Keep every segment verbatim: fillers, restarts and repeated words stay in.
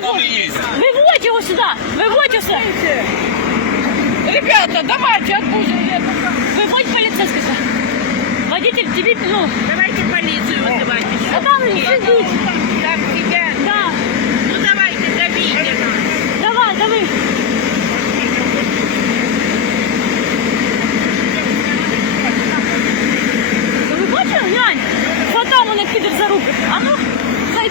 нами есть. Выводь его сюда! Выводь его сюда! Ребята, давайте, отпустим. Выводь полицейского сюда. Водитель, тебе, ну... Давайте полицию вызывать еще. А там сидит. Там тебя. Да. Ну давайте, давите. Давай, давай. Ви бачили, глянь? Хватав мене підер за руки. А ну, хай.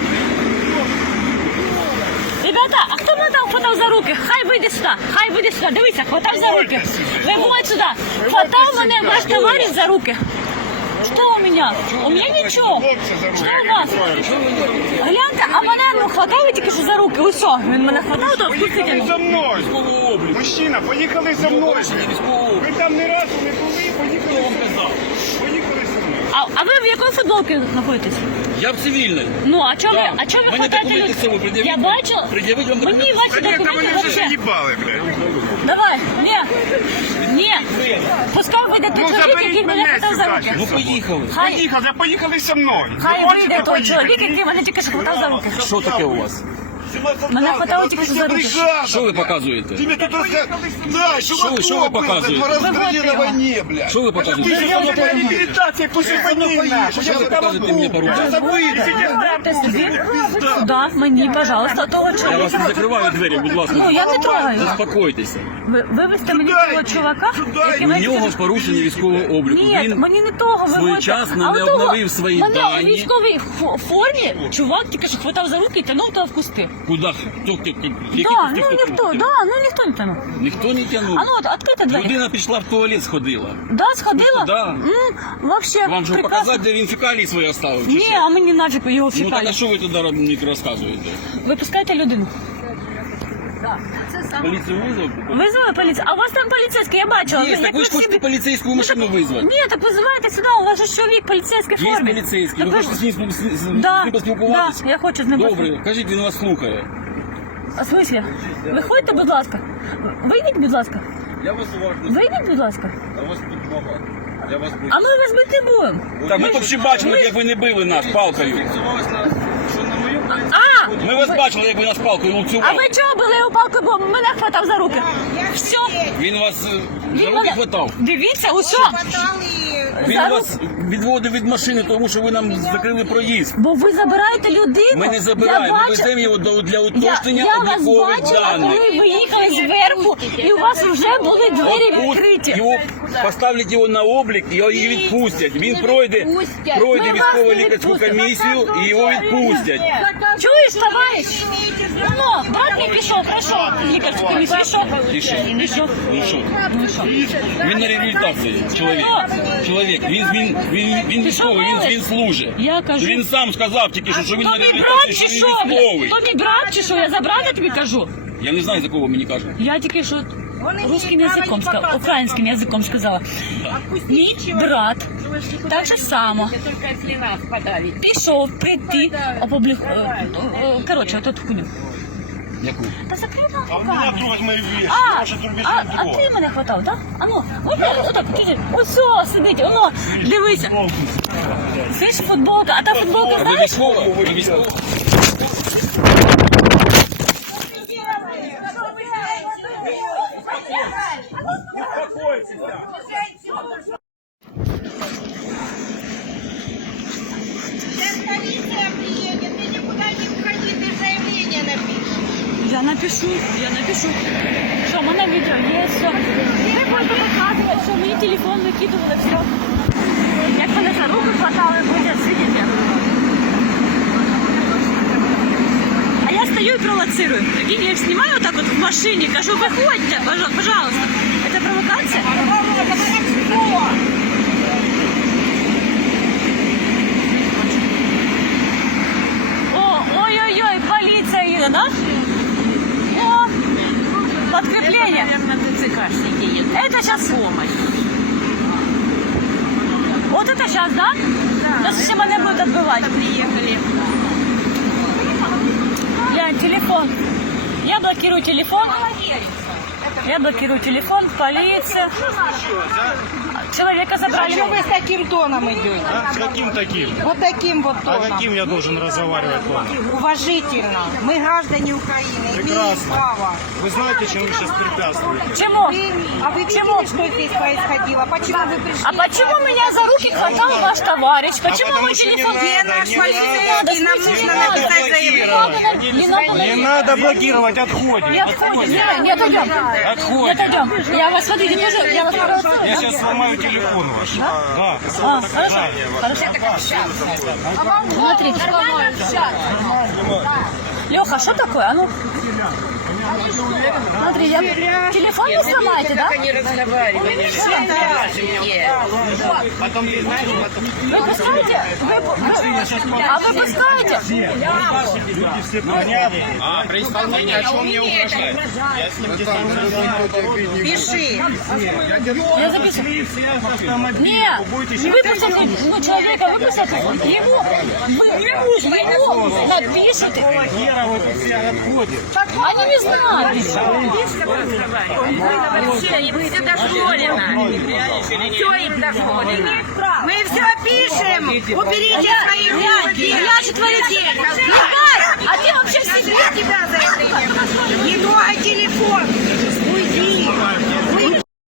Ребята, а хто мене там хватав за руки? Хай вийде сюди, хай вийде сюди. Дивіться, хватав за руки. Виводь сюди. Хватав мене ваш товариш за руки. Что у меня? У меня ничего. Что у вас? Гляньте, а мене ну, хватали тільки що за руки. Ось, він мене хватав, то Поїхали за мною. Мужчина, поїхали за мною. Ви там не разу не були, поїхали за мною. Поїхали за мною. А, а ви в якій футболці знаходитесь? Я в цивільній. Ну, а чого ви, Да. а чого ви Мене хватаєте документи з собою людей? пред'явіть. Я бачу. Пред'явіть вам Мені документи. ваші Та ні, та документи вони вже вообще. заїбали, блядь. Давай, ні, ні. Пускай вийде той Ну, чоловік, заберіть який мене мене хватав за сюди. руки. Ну поїхали. Хай, Поїхали, поїхали зі мною. хай Ви вийде можете той поїхати? чоловік, який мене тільки що хватав за руки. Що таке у вас? Мене хватало тільки що за руки. Що ви показуєте? Тебе тут рассказывают. Да, Что вы- что вы показываете? Два раза Выводите на его. войне, блядь. Що ви показуєте? Я вже на реабілітації після війни, нахуй. Що ви показуєте мені по-русски? Забудьте собі. Да, мені, пожалуйста, того Я вас не чоловіка. закриваю двері, будь ласка. Ну, я не трогаю. Заспокойтеся. Ви, вивезте мені того чувака, який У ви... нього ж порушення військового обліку. Ні, Він мені не того виводьте. своєчасно А не от того- обновив свої мене у дані. військовій фо- формі чувак тільки що хватав за руки і тягнув того в кусти. Куди? Хто, хто, хто, які Да, кусти, ну хто ніхто, тягнув? да, ну ніхто не тянув. Ніхто не тягнув. А ну от, відкрийте двері. Людина пішла в туалет, сходила. Да, сходила? Да. М, вообще, Вам же прекрасно. показати, де він фекалії свої оставив? чи Ні, що? а мені нафіг його Ну так а фікалі. що ви туди мені розказуєте? Ви пускаєте людину. Поліцію визвав? Визвали поліцію? А у вас там поліцейський, я бачила. Є, Як так ви ж всі- хочете поліцейську машину визвати. Ні, так визивайте сюди, у вас же чоловік в поліцейській Є формі. поліцейський, Так ви ви хочете ж- з ним спіл- з- з- з Да, ним поспілкуватися? да, я хочу з ним Добре, кажіть, він вас слухає. А в смислі? Виходьте, будь ласка. Вийдіть, будь ласка. Я вас уважно. Вийдіть, будь ласка. Я вас тут багато. Я вас А ми вас бити будемо. Так ми тут всі бачили, як ви не били нас палкою. А! Ми вас бачили, як ви нас палкою А лупцювали. ви чого били його палкою, бо мене хватав за руки? Все. Він вас е, за Він руки мене... хватав. Дивіться, усе. Він За вас відводив від машини, тому що ви нам закрили проїзд. Бо ви забираєте людину. Ми не Я забираємо, ми бачу- веземо його до- для Я, уточнення я вас облікових бачила, даних. коли ви їхали зверху, і у вас вже були двері От відкриті. його поставлять його на облік, і його відпустять. Він пройде, пройде Ми вас військово не лікарську відпустимо. комісію і його відпустять. Чуєш, товариш? Ну, брат мій пішов, пройшов лікарську комісію. Пішов. І що? Пішов. Ну що? Ну що? Він на реабілітації, чоловік. Чоловік, він, він, він, він військовий, він, він служить. Я кажу. Він сам сказав тільки що, що він То на мій брат реабілітації, чи що що? він військовий. То мій брат чи що? Я за брата тобі кажу. Я не знаю, за кого мені кажуть. Я тільки що русским язиком сказала, українським язиком сказала. Мій брат так же само пішов прийти, опублік... Коротше, отут хуйню. Яку? Та закрий нам А у меня трогать мои вещи. А, Ваши трубежи а, а ти мене хватав, так? А ну, от, отак, ти, ось о, сидить, воно, дивися. Це ж футболка, а та футболка, Ви знаєш? військова? Ви військова? Сейчас полиция приедет, ты никуда не уходи, ты заявление напишешь. Я напишу, я напишу. Що, в мене відео є, все. Ви будете показувати, що мені телефон викидували, все. Як мене за руку хватали, буде сидіти. А я стою и провоцирую. Прикинь, я их снимаю вот так вот в машине, кажу, выходите, пожа- пожалуйста. Это провокация? О, ой-ой-ой, полиция едет, да? О, подкрепление. Это сейчас помощь. Вот это сейчас, да? Да. Сейчас все меня будут отбывать. Приехали. Глянь, телефон. Я блокирую телефон. Я блокирую телефон, полиция. человека забрали. Почему вы с таким тоном идете? А? С каким таким? Вот таким вот А тоном. каким я должен разговаривать тоном? Уважительно. Мы граждане Украины, имеем Прекрасно. право. Вы знаете, чем вы сейчас препятствуете? Чему? Вы- а вы Чему? видели, что здесь происходило? Почему вы пришли? А почему меня за руки хватал ваш товарищ? Почему потому мой что не телефон? надо, Где наш не полицейский? Нам нужно надо написать заявление. Не надо, Не надо блокировать, отходим. не отходим, не, не отойдем. Не Отходим. отойдем. Я вас, смотрите, тоже, я вас провоцирую. Я сейчас сломаю телефон ваш. Да. А, хорошо, хорошо. Смотрите. Леха, что такое? А ну. Смотри, я... телефон не сломаете, да? Они разговаривали. Потом ты знаешь, потом... Вы пускаете? Вы... вы- А вы пускаете? Люди все понятны. А, при исполнении о чем мне угрожает? Я с ним дистанцирую. Пиши. Я записываю. Нет, выпустите, ну, человека выпустите, его, вы, его напишите. Блокировать все отходим. Они не знают. Все, им все дозволено. Все им дозволено. Мы все пишем. Уберите свои руки. Я же твои деньги. А ты вообще в себе